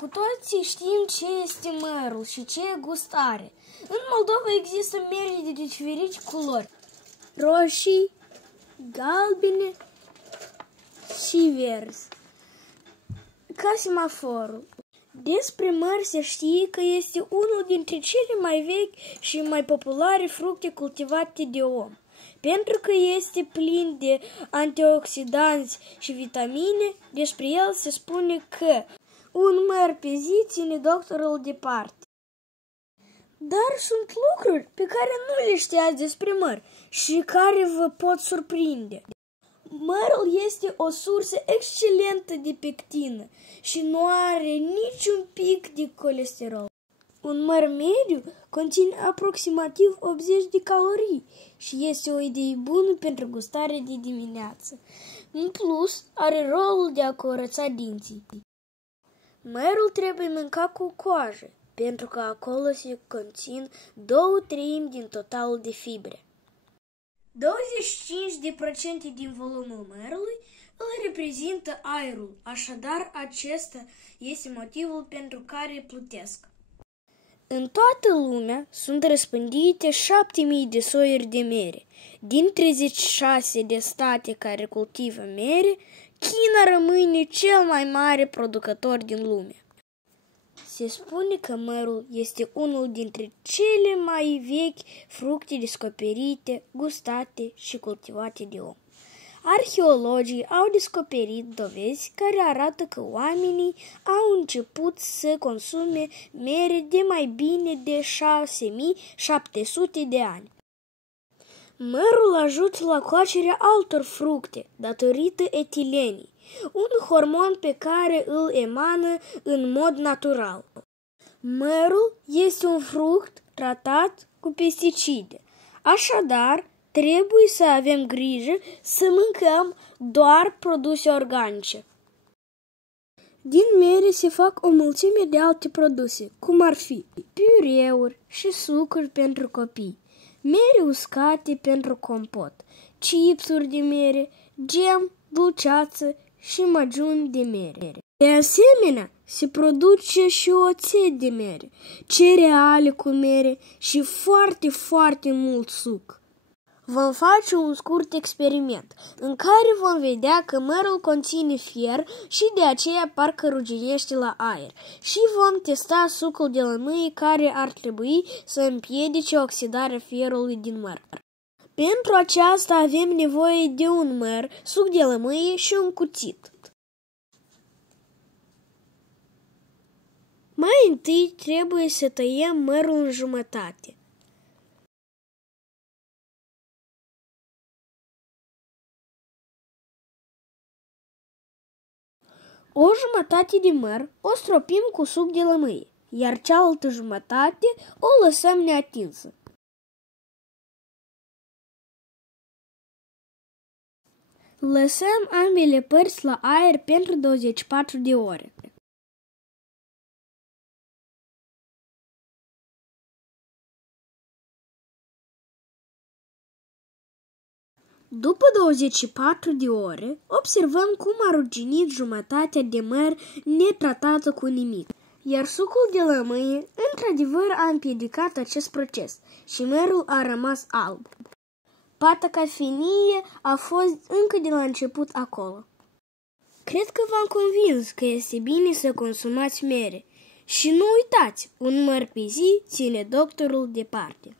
Cu toții știm ce este mărul și ce gust are. În Moldova există mere de diferite culori, roșii, galbene și verzi, ca semaforul. Despre măr se știe că este unul dintre cele mai vechi și mai populare fructe cultivate de om. Pentru că este plin de antioxidanți și vitamine, despre el se spune că un măr pe zi ține doctorul departe. Dar sunt lucruri pe care nu le știați despre măr și care vă pot surprinde. Mărul este o sursă excelentă de pectină și nu are niciun pic de colesterol. Un măr mediu conține aproximativ 80 de calorii și este o idee bună pentru gustare de dimineață. În plus, are rolul de a curăța dinții. Mărul trebuie mâncat cu coajă, pentru că acolo se conțin 2/3 din totalul de fibre. 25% din volumul mărului îl reprezintă aerul, așadar acesta este motivul pentru care plutesc. În toată lumea sunt răspândite 7.000 de soiuri de mere. Din 36 de state care cultivă mere, China rămâne cel mai mare producător din lume. Se spune că mărul este unul dintre cele mai vechi fructe descoperite, gustate și cultivate de om. Arheologii au descoperit dovezi care arată că oamenii au început să consume mere de mai bine de 6.700 de ani. Mărul ajută la coacerea altor fructe, datorită etilenii, un hormon pe care îl emană în mod natural. Mărul este un fruct tratat cu pesticide, așadar trebuie să avem grijă să mâncăm doar produse organice. Din mere se fac o mulțime de alte produse, cum ar fi piureuri și sucuri pentru copii, mere uscate pentru compot, chipsuri de mere, gem, dulceață și magiuni de mere. De asemenea, se produce și oțet de mere, cereale cu mere și foarte mult suc. Vom face un scurt experiment în care vom vedea că mărul conține fier și de aceea parcă ruginește la aer și vom testa sucul de lămâie care ar trebui să împiedice oxidarea fierului din măr. Pentru aceasta avem nevoie de un măr, suc de lămâie și un cuțit. Mai întâi trebuie să tăiem mărul în jumătate. O jumătate de măr o stropim cu suc de lămâie, iar cealaltă jumătate o lăsăm neatinsă. Lăsăm ambele părți la aer pentru 24 de ore. După 24 de ore, observăm cum a ruginit jumătatea de măr netratată cu nimic, iar sucul de lămâie într-adevăr a împiedicat acest proces și mărul a rămas alb. Pata cafenie a fost încă de la început acolo. Cred că v-am convins că este bine să consumați mere și nu uitați, un măr pe zi ține doctorul departe.